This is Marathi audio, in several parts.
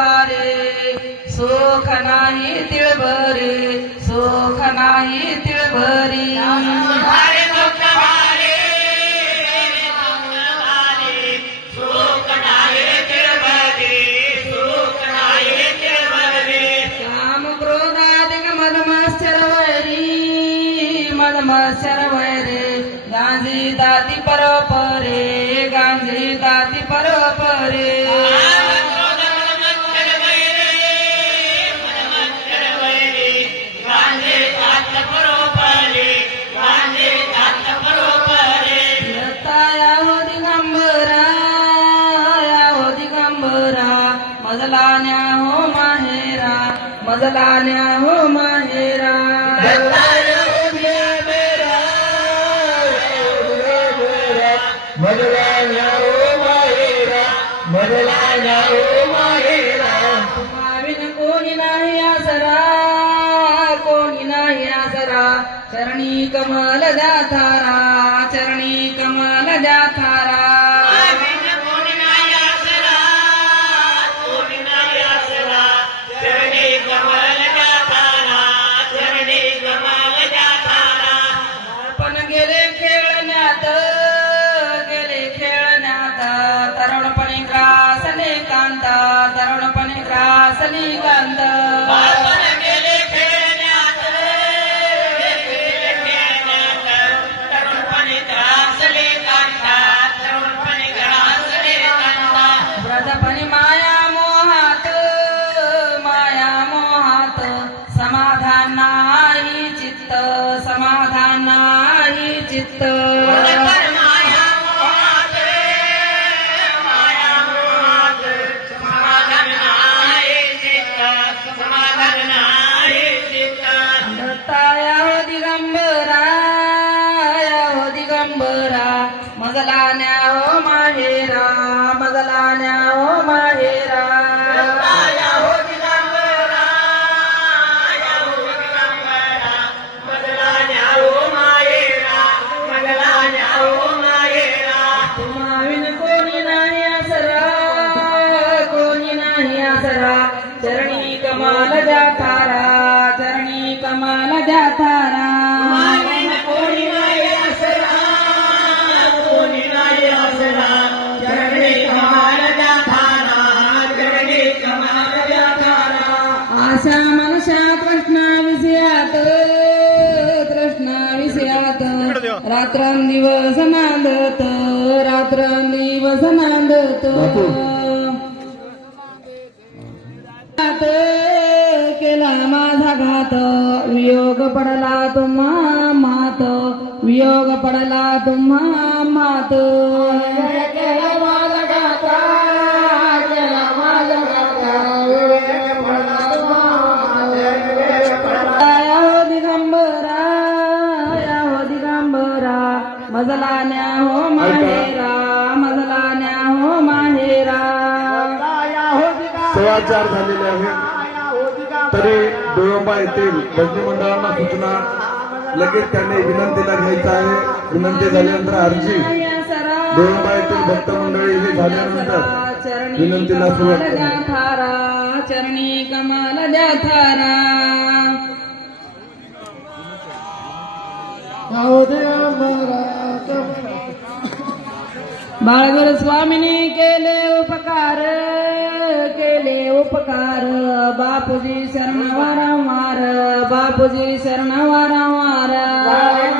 बारे सुख नाही तिळभरे सुख नाही तिळभरी. काम क्रोधाधिक मदमत्सर वैरी मदमत्सर वैरे गांधी दाती परोपरे. मजलान्या हो माहेरा. कोणी नाही आसरा. कोणी नाही आसरा. चरणी कमल द्या કાંતા તરુણ પણ ગ્રાસની ગંધ রামবে रात्रंदिवस नांदत रात्रंदिवस नांदत केला माझा घात वियोग पडला तुम्हा मात वियोग पडला तुम्हा मात. सव्वा झालेले आहेत तरी डोळंबा येथील भजनी मंडळांना सूचना लगेच त्यांनी विनंतीला घ्यायचं आहे. विनंती झाल्यानंतर अर्जी. डोळंबा येथील भक्त मंडळी हे झाल्यानंतर विनंतीला सुरुवात चरणी कमाल द्या थारा बाळगर स्वामीने केले उपकार. उपकार बापूजी शरण वारंवार बापूजी शरण वारंवार.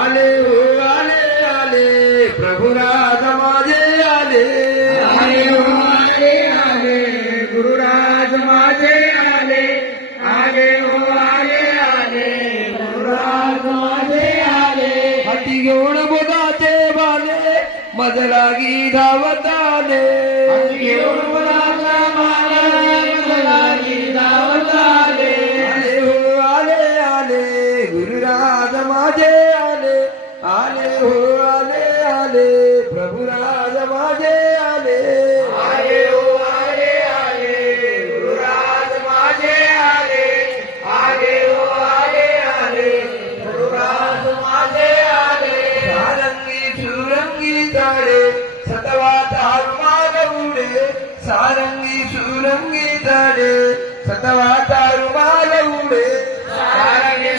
आले हो आले आले. प्रभू माझे आले. आले हो, आले आले. गुरुराज माझे आले. आले हो आले आले. गुरुराज माझे आले. हाती घेऊन बोधाचे बाले मज लागी धावत आले. हाती घेऊन बोधाचा बाले ಶ್ರೀತಾನೆ ಸತವಾತಾರು ಮಾಲವುಡೆ ಸಾರಣೆ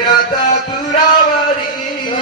હસરત પુરાવરી